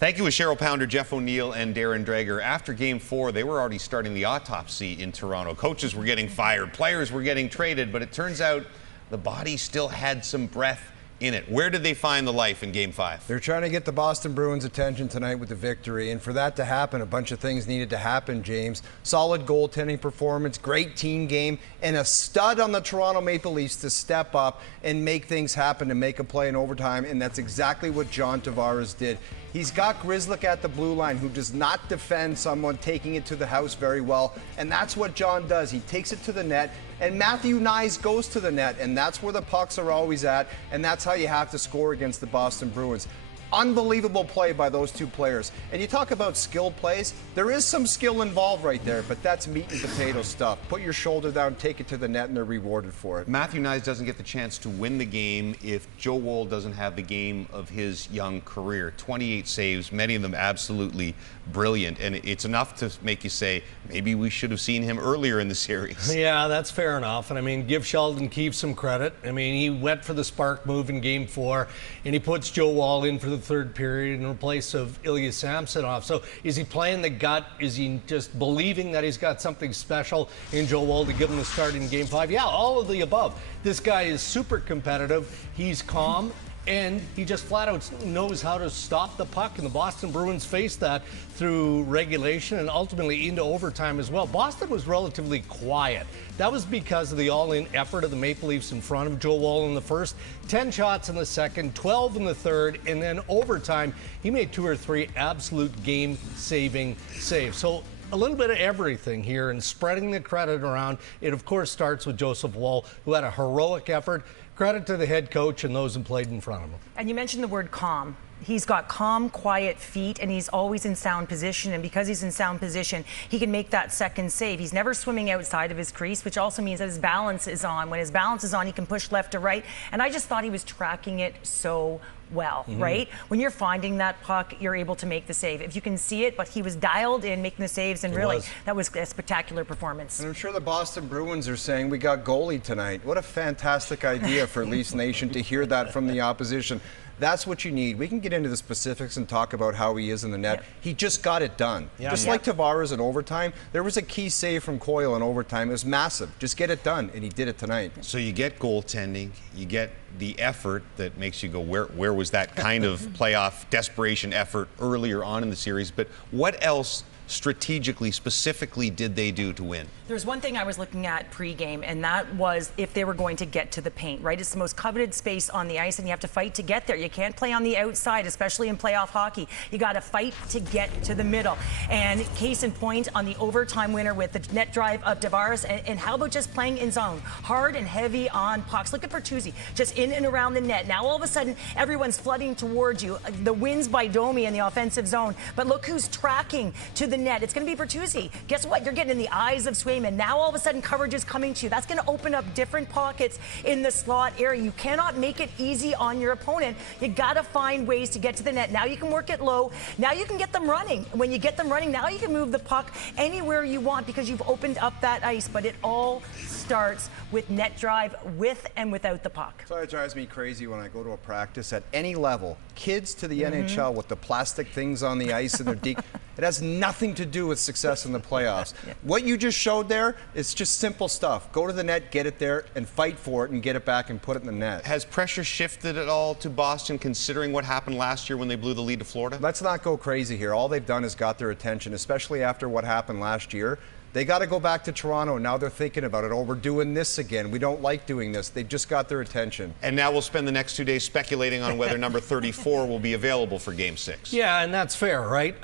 Thank you with Cheryl Pounder, Jeff O'Neill, and Darren Drager. After Game 4, they were already starting the autopsy in Toronto. Coaches were getting fired, players were getting traded, but it turns out the body still had some breath in it. Where did they find the life in Game 5? They're trying to get the Boston Bruins' attention tonight with the victory, and for that to happen, a bunch of things needed to happen, James. Solid goaltending performance, great team game, and a stud on the Toronto Maple Leafs to step up and make things happen, to make a play in overtime, and that's exactly what John Tavares did. He's got Grzelcyk at the blue line, who does not defend someone taking it to the house very well, and that's what John does. He takes it to the net, and Matthew Knies goes to the net, and that's where the pucks are always at, and that's how you have to score against the Boston Bruins. Unbelievable play by those two players. And you talk about skilled plays, there is some skill involved right there, but that's meat and potato stuff. Put your shoulder down, take it to the net, and they're rewarded for it. Matthew Knies doesn't get the chance to win the game if Joe Woll doesn't have the game of his young career. 28 saves, many of them absolutely brilliant, and it's enough to make you say, maybe we should have seen him earlier in the series. Yeah, that's fair enough. And I mean, give Sheldon Keefe some credit. I mean, he went for the spark move in Game 4, and he puts Joe Woll in for the third period in place of Ilya Samsonov. So is he playing the gut? Is he just believing that he's got something special in Joe Woll to give him the start in Game 5? Yeah, all of the above. This guy is super competitive. He's calm. And he just flat out knows how to stop the puck, and the Boston Bruins faced that through regulation and ultimately into overtime as well. Boston was relatively quiet. That was because of the all-in effort of the Maple Leafs in front of Joe Woll in the first, 10 shots in the second, 12 in the third, and then overtime, he made 2 or 3 absolute game-saving saves. So a little bit of everything here, and spreading the credit around. It, of course, starts with Joseph Woll, who had a heroic effort. Credit to the head coach and those who played in front of him. And you mentioned the word calm. He's got calm, quiet feet, and he's always in sound position. And because he's in sound position, he can make that second save. He's never swimming outside of his crease, which also means that his balance is on. When his balance is on, he can push left to right. And I just thought he was tracking it so well, right? When you're finding that puck, you're able to make the save. If you can see it, but he was dialed in making the saves, and really, that was a spectacular performance. And I'm sure the Boston Bruins are saying, we got goalie tonight. What a fantastic idea for Leafs Nation to hear that from the opposition. That's what you need. We can get into the specifics and talk about how he is in the net. Yep. He just got it done. Yep. Just like Tavares in overtime, there was a key save from Coyle in overtime. It was massive. Just get it done, and he did it tonight. So you get goaltending, you get the effort that makes you go, where was that kind of playoff desperation effort earlier on in the series? But what else strategically, specifically, did they do to win? There's one thing I was looking at pregame, and that was if they were going to get to the paint, right? It's the most coveted space on the ice, and you have to fight to get there. You can't play on the outside, especially in playoff hockey. You got to fight to get to the middle. And case in point, on the overtime winner with the net drive of Tavares, and how about just playing in zone? Hard and heavy on pucks. Look at Bertuzzi, just in and around the net. Now all of a sudden, everyone's flooding towards you. The wins by Domi in the offensive zone, but look who's tracking to the net. It's going to be Bertuzzi. Guess what? You're getting in the eyes of Swayman. Now all of a sudden coverage is coming to you. That's going to open up different pockets in the slot area. You cannot make it easy on your opponent. You got to find ways to get to the net. Now you can work it low. Now you can get them running. When you get them running, now you can move the puck anywhere you want because you've opened up that ice. But it all starts with net drive, with and without the puck. So it drives me crazy when I go to a practice at any level. Kids to the NHL with the plastic things on the ice and their deke. It has nothing to do with success in the playoffs. What you just showed there, it's just simple stuff. Go to the net, get it there, and fight for it and get it back and put it in the net. Has pressure shifted at all to Boston, considering what happened last year when they blew the lead to Florida? Let's not go crazy here. All they've done is got their attention, especially after what happened last year. They got to go back to Toronto. Now they're thinking about it. Oh, we're doing this again. We don't like doing this. They've just got their attention. And now we'll spend the next 2 days speculating on whether number 34 will be available for Game 6. Yeah, and that's fair, right?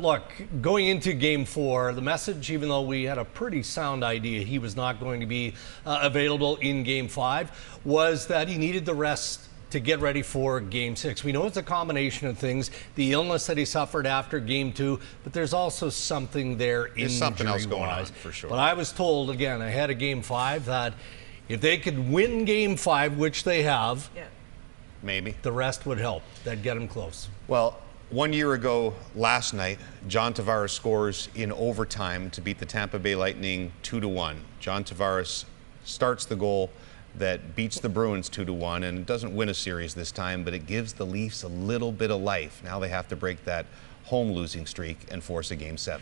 Look, going into Game 4, the message, even though we had a pretty sound idea he was not going to be available in Game 5, was that he needed the rest to get ready for Game 6. We know it's a combination of things, the illness that he suffered after Game 2, but there's also something there There's something else going on, for sure. But I was told, again, ahead of Game 5, that if they could win Game 5, which they have, maybe the rest would help. That'd get them close. Well, 1 year ago last night, John Tavares scores in overtime to beat the Tampa Bay Lightning 2-1. John Tavares starts the goal. that beats the Bruins 2-1 and doesn't win a series this time, but it gives the Leafs a little bit of life. Now they have to break that home losing streak and force a Game 7.